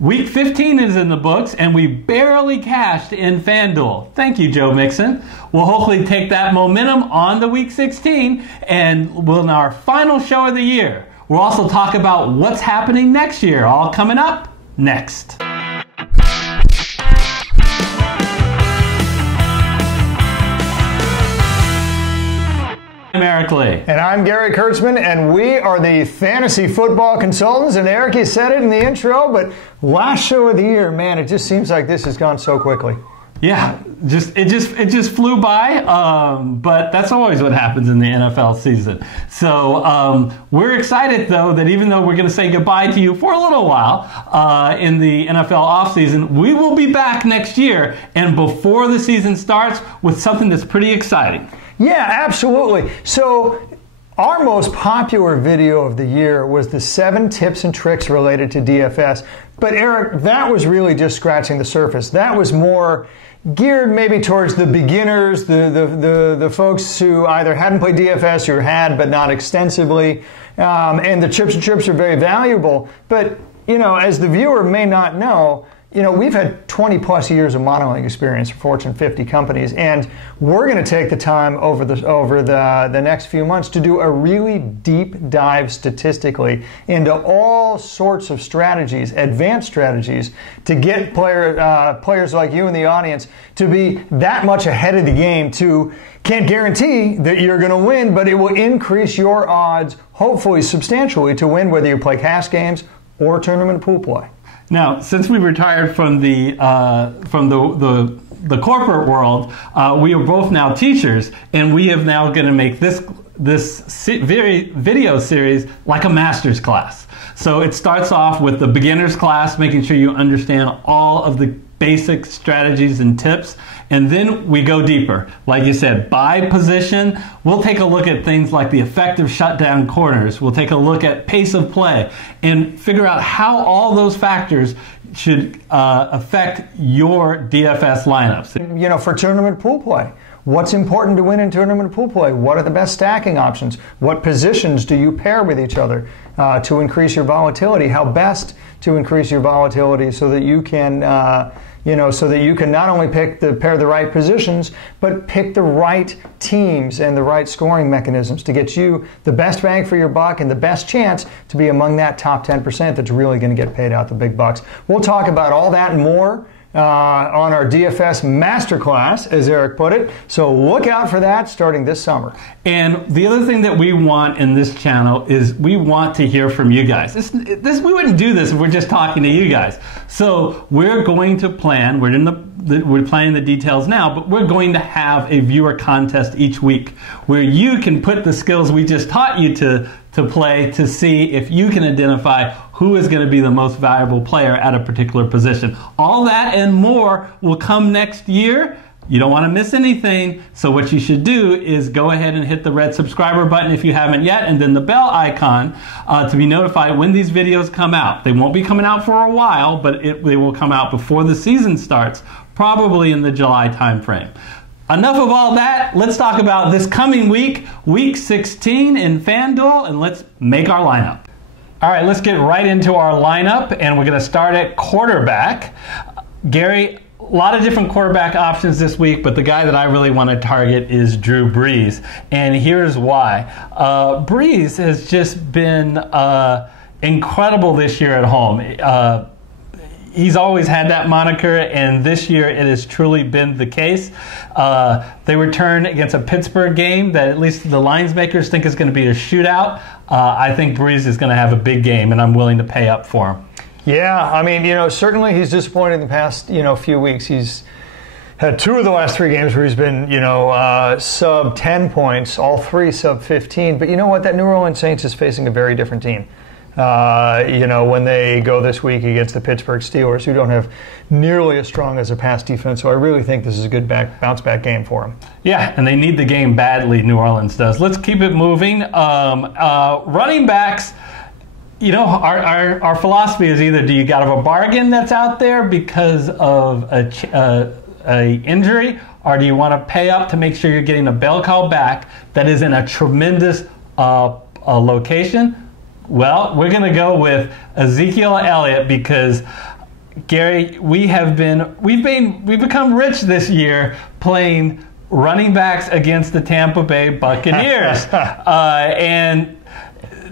Week 15 is in the books, and we barely cashed in FanDuel. Thank you, Joe Mixon. We'll hopefully take that momentum on to Week 16, and we'll in our final show of the year. We'll also talk about what's happening next year, all coming up next. I'm Eric Lee. And I'm Gary Kurtzman, and we are the Fantasy Football Consultants. And Eric, you said it in the intro, but last show of the year, man, it just seems like this has gone so quickly. Yeah, it just flew by, but that's always what happens in the NFL season. So we're excited, though, that even though we're going to say goodbye to you for a little while in the NFL offseason, we will be back next year and before the season starts with something that's pretty exciting. Yeah, absolutely. So our most popular video of the year was the 7 tips and tricks related to DFS. But Eric, that was really just scratching the surface. That was more geared maybe towards the beginners, the folks who either hadn't played DFS or had but not extensively. And the tips and tricks are very valuable. But, you know, as the viewer may not know, you know, we've had 20 plus years of modeling experience for Fortune 50 companies, and we're going to take the time over the next few months to do a really deep dive statistically into all sorts of strategies, advanced strategies, to get players like you in the audience to be that much ahead of the game. Can't guarantee that you're going to win, but it will increase your odds, hopefully substantially, to win, whether you play cash games or tournament pool play. Now, since we retired from the corporate world, we are both now teachers, and we have now going to make this video series like a master's class. So it starts off with the beginner's class, making sure you understand all of the basic strategies and tips, and then we go deeper. Like you said, by position, we'll take a look at things like the effective shutdown corners. We'll take a look at pace of play and figure out how all those factors should affect your DFS lineups. You know, for tournament pool play, what's important to win in tournament pool play? What are the best stacking options? What positions do you pair with each other to increase your volatility? How best to increase your volatility so that you can not only pair the right positions, but pick the right teams and the right scoring mechanisms to get you the best bang for your buck and the best chance to be among that top 10% that's really going to get paid out the big bucks. We'll talk about all that and more on our DFS Masterclass, as Eric put it. So look out for that starting this summer. And the other thing that we want in this channel is we want to hear from you guys. We wouldn't do this if we're just talking to you guys. So we're going to plan, we're planning the details now, but we're going to have a viewer contest each week where you can put the skills we just taught you to play to see if you can identify who is going to be the most valuable player at a particular position. All that and more will come next year. You don't want to miss anything, so what you should do is go ahead and hit the red subscriber button if you haven't yet, and then the bell icon to be notified when these videos come out. They won't be coming out for a while, but they will come out before the season starts, probably in the July timeframe. Enough of all that. Let's talk about this coming week, Week 16 in FanDuel, and let's make our lineup. All right, let's get right into our lineup, and we're going to start at quarterback. Gary, a lot of different quarterback options this week, but the guy that I really want to target is Drew Brees, and here's why. Brees has just been incredible this year at home. He's always had that moniker, and this year it has truly been the case. They return against a Pittsburgh game that at least the lines makers think is going to be a shootout. I think Brees is going to have a big game, and I'm willing to pay up for him. Yeah, I mean, you know, certainly he's disappointed in the past, few weeks. He's had 2 of the last 3 games where he's been, sub 10 points, all 3 sub 15. But you know what? That New Orleans Saints is facing a very different team. When they go this week against the Pittsburgh Steelers, who don't have nearly as strong as a pass defense. So I really think this is a good bounce back game for them. Yeah, and they need the game badly, New Orleans does. Let's keep it moving. Running backs, our philosophy is either do you got a bargain that's out there because of a injury, or do you want to pay up to make sure you're getting a bell cow back that is in a tremendous location? Well, we're going to go with Ezekiel Elliott because Gary, we've become rich this year playing running backs against the Tampa Bay Buccaneers. And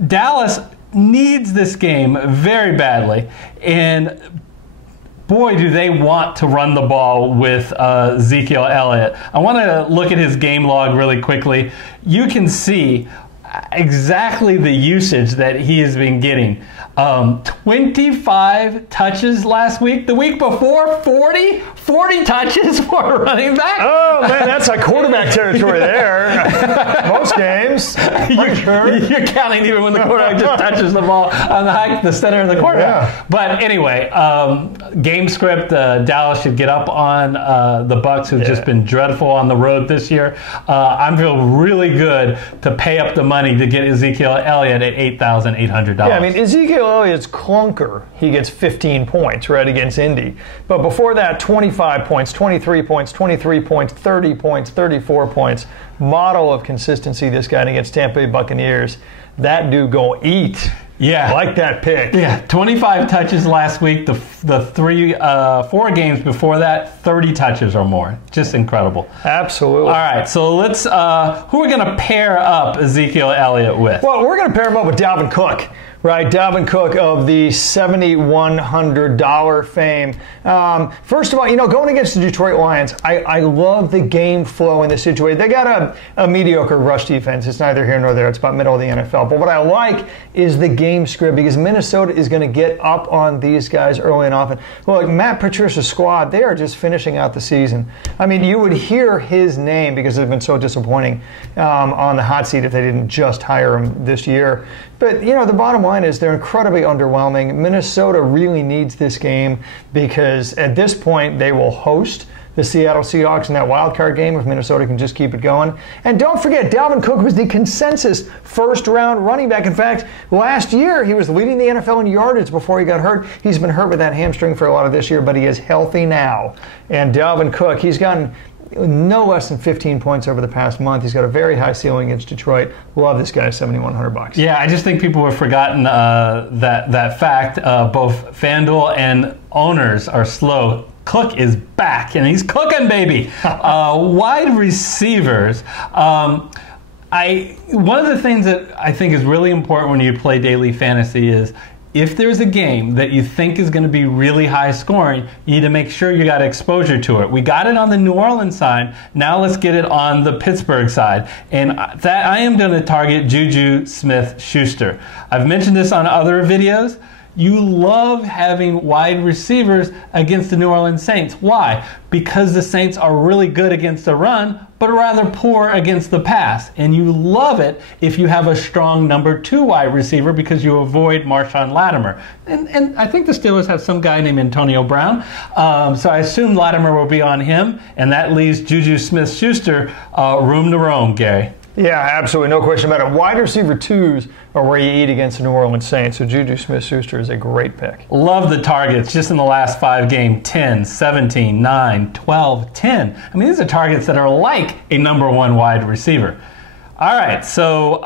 Dallas needs this game very badly. And boy, do they want to run the ball with Ezekiel Elliott. I want to look at his game log really quickly. You can see exactly the usage that he has been getting. 25 touches last week. The week before, 40 touches for a running back. Oh, man, that's like quarterback territory there. Most games. You're counting even when the quarterback just touches the ball on the center of the quarterback. Yeah. But anyway, game script, Dallas should get up on the Bucs, who've just been dreadful on the road this year. I'm feeling really good to pay up the money to get Ezekiel Elliott at $8,800. Yeah, I mean, Ezekiel Elliott's clunker, he gets 15 points, right, against Indy. But before that, 25 points, 23 points, 23 points, 30 points, 34 points. Model of consistency, this guy against Tampa Bay Buccaneers. That dude go eat. Yeah. I like that pick. Yeah, 25 touches last week. The 4 games before that, 30 touches or more. Just incredible. Absolutely. All right, so let's, who are we going to pair up Ezekiel Elliott with? Well, we're going to pair him up with Dalvin Cook. Right, Dalvin Cook of the $7,100 fame. First of all, going against the Detroit Lions, I love the game flow in this situation. They got a mediocre rush defense. It's neither here nor there. It's about middle of the NFL. But what I like is the game script, because Minnesota is going to get up on these guys early and often. Well, like Matt Patricia's squad, they are just finishing out the season. I mean, you would hear his name, because they've been so disappointing on the hot seat if they didn't just hire him this year. But, the bottom line is they're incredibly underwhelming. Minnesota really needs this game, because at this point they will host the Seattle Seahawks in that wild card game if Minnesota can just keep it going. And don't forget, Dalvin Cook was the consensus first-round running back. In fact, last year he was leading the NFL in yardage before he got hurt. He's been hurt with that hamstring for a lot of this year, but he is healthy now. And Dalvin Cook, he's gotten no less than 15 points over the past month. He's got a very high ceiling against Detroit. Love this guy, $7,100. Yeah, I just think people have forgotten that fact. Both FanDuel and owners are slow. Cook is back, and he's cooking, baby. Wide receivers. One of the things that I think is really important when you play daily fantasy is, if there's a game that you think is going to be really high scoring, you need to make sure you got exposure to it. We got it on the New Orleans side. Now let's get it on the Pittsburgh side. And that I am going to target Juju SmithSchuster. I've mentioned this on other videos. You love having wide receivers against the New Orleans Saints. Why? Because the Saints are really good against the run, but rather poor against the pass. And you love it if you have a strong number 2 wide receiver, because you avoid Marshawn Lattimore. And I think the Steelers have some guy named Antonio Brown. So I assume Lattimore will be on him, and that leaves Juju SmithSchuster room to roam, Gary. Yeah, absolutely. No question about it. Wide receiver 2s are where you eat against the New Orleans Saints. So Juju SmithSchuster is a great pick. Love the targets just in the last 5 games. 10, 17, 9, 12, 10. I mean, these are targets that are like a number 1 wide receiver. All right, so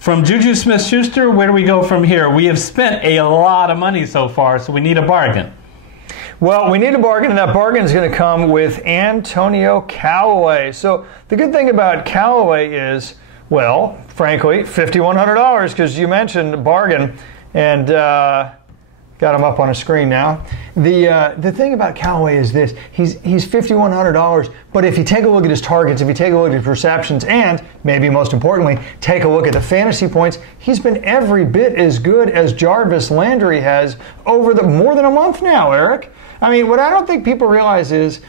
from Juju SmithSchuster, where do we go from here? We have spent a lot of money so far, so we need a bargain. Well, we need a bargain, and that bargain is going to come with Antonio Callaway. So the good thing about Callaway is, well, frankly, $5,100, because you mentioned bargain, and got him up on a screen now. The thing about Callaway is this: he's $5,100, but if you take a look at his targets, if you take a look at his receptions, and maybe most importantly, take a look at the fantasy points, he's been every bit as good as Jarvis Landry has over more than a month now, Eric. I mean, what I don't think people realize is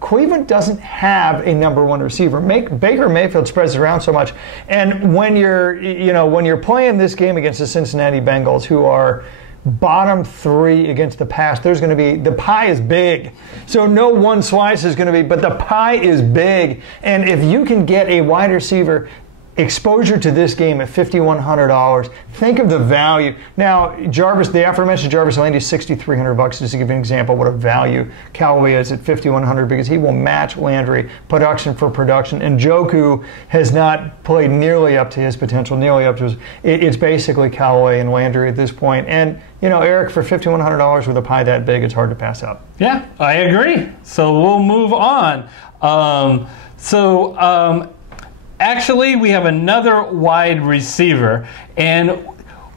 Cleveland doesn't have a number 1 receiver. Baker Mayfield spreads around so much, and when you're playing this game against the Cincinnati Bengals, who are bottom 3 against the pass, the pie is big. So no one slice is going to be, but the pie is big. And if you can get a wide receiver exposure to this game at $5,100. Think of the value. Now, Jarvis, the aforementioned Jarvis Landry, $6,300. Just to give you an example what a value Callaway is at $5,100, because he will match Landry production for production. And Njoku has not played nearly up to his potential, nearly up to his. It's basically Callaway and Landry at this point. And Eric, for $5,100 with a pie that big, it's hard to pass up. Yeah, I agree. So we'll move on. Actually, we have another wide receiver, and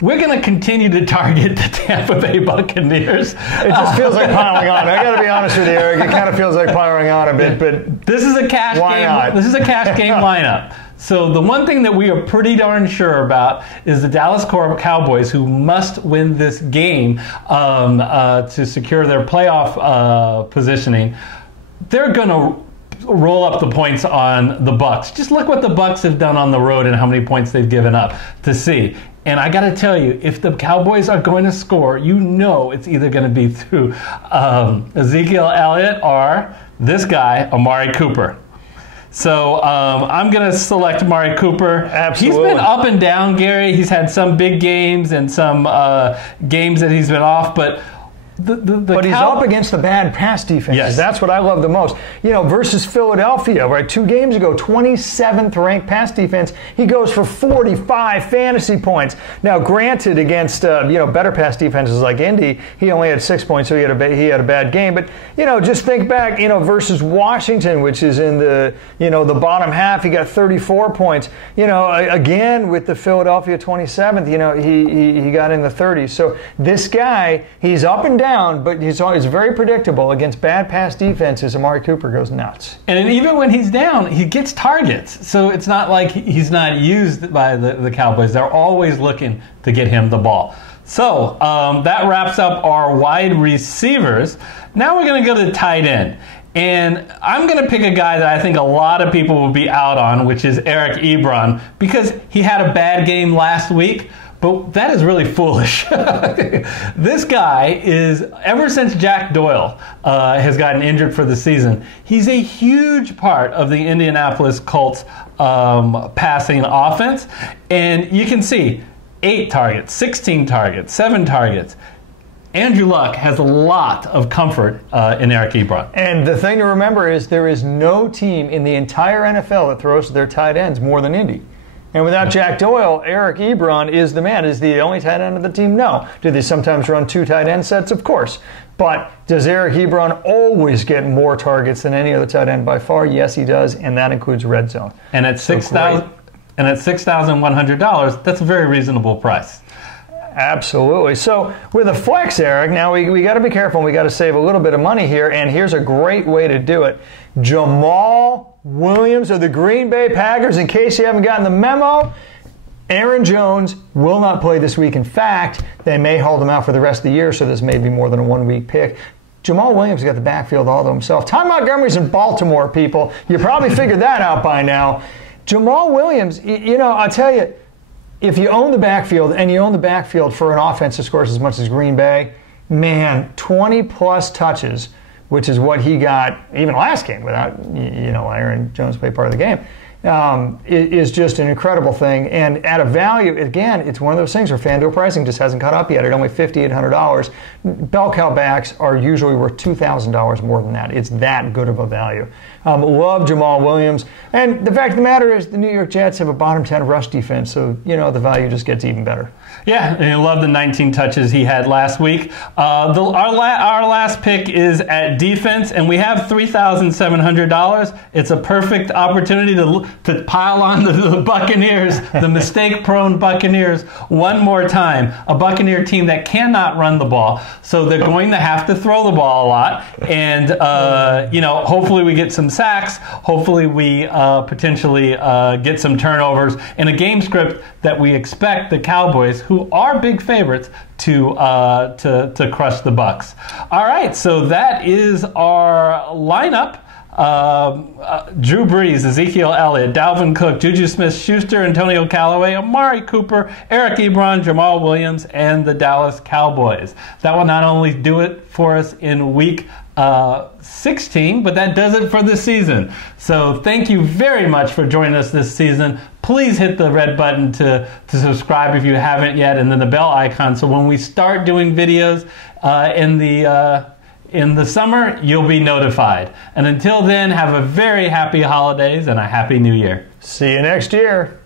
we're going to continue to target the Tampa Bay Buccaneers. It just feels like piling on. I got to be honest with you, Eric. It kind of feels like piling on a bit, but this is a cash game. Not? This is a cash game lineup. So the one thing that we are pretty darn sure about is the Dallas Cowboys, who must win this game to secure their playoff positioning. They're going to roll up the points on the Bucs. Just look what the Bucs have done on the road and how many points they've given up to see. And I got to tell you, if the Cowboys are going to score, it's either going to be through Ezekiel Elliott or this guy, Amari Cooper. So I'm going to select Amari Cooper. Absolutely. He's been up and down, Gary. He's had some big games and some games that he's been off, but But he's up against the bad pass defenses. Yes. That's what I love the most. Versus Philadelphia, right? 2 games ago, 27th ranked pass defense. He goes for 45 fantasy points. Now, granted, against better pass defenses like Indy, he only had 6 points, so he had a bad game. But just think back, versus Washington, which is in the the bottom half, he got 34 points. Again with the Philadelphia 27th, he got in the 30s. So this guy, he's up and down. But he's always very predictable against bad pass defenses. Amari Cooper goes nuts. And even when he's down, he gets targets. So it's not like he's not used by the Cowboys. They're always looking to get him the ball. So that wraps up our wide receivers. Now we're going to go to tight end. And I'm going to pick a guy that I think a lot of people will be out on, which is Eric Ebron, because he had a bad game last week. But that is really foolish. This guy is, ever since Jack Doyle has gotten injured for the season, he's a huge part of the Indianapolis Colts passing offense. And you can see 8 targets, 16 targets, 7 targets. Andrew Luck has a lot of comfort in Eric Ebron. And the thing to remember is there is no team in the entire NFL that throws to their tight ends more than Indy. And without Jack Doyle, Eric Ebron is the man. Is the only tight end of the team? No. Do they sometimes run 2 tight end sets? Of course. But does Eric Ebron always get more targets than any other tight end by far? Yes, he does, and that includes red zone. And at $6,100, that's a very reasonable price. Absolutely. So with a flex, Eric, now we got to be careful and we got to save a little bit of money here, and here's a great way to do it. Jamal Williams of the Green Bay Packers, in case you haven't gotten the memo, Aaron Jones will not play this week. In fact, they may hold him out for the rest of the year, so this may be more than a 1-week pick. Jamal Williams got the backfield all to himself. Ty Montgomery's in Baltimore, people. You probably figured that out by now. Jamal Williams, I'll tell you, if you own the backfield, and you own the backfield for an offense that scores as much as Green Bay, man, 20-plus touches, which is what he got even last game without, Aaron Jones play part of the game, is just an incredible thing. And at a value, again, it's one of those things where FanDuel pricing just hasn't caught up yet at only $5,800. Bell cow backs are usually worth $2,000 more than that. It's that good of a value. Love Jamal Williams. And the fact of the matter is the New York Jets have a bottom 10 rush defense, so, the value just gets even better. Yeah, and I love the 19 touches he had last week. Our last pick is at defense, and we have $3,700. It's a perfect opportunity to pile on the Buccaneers, the mistake-prone Buccaneers, one more time. A Buccaneer team that cannot run the ball, so they're going to have to throw the ball a lot. And, hopefully we get some sacks. Hopefully we potentially get some turnovers in a game script that we expect the Cowboys, who are big favorites, to crush the Bucs. All right, so that is our lineup. Drew Brees, Ezekiel Elliott, Dalvin Cook, Juju Smith-Schuster, Antonio Callaway, Amari Cooper, Eric Ebron, Jamal Williams, and the Dallas Cowboys. That will not only do it for us in week 16, but that does it for this season. So thank you very much for joining us this season. please hit the red button to subscribe if you haven't yet, and then the bell icon. So when we start doing videos in the summer, you'll be notified. And until then, have a very happy holidays and a happy new year. See you next year.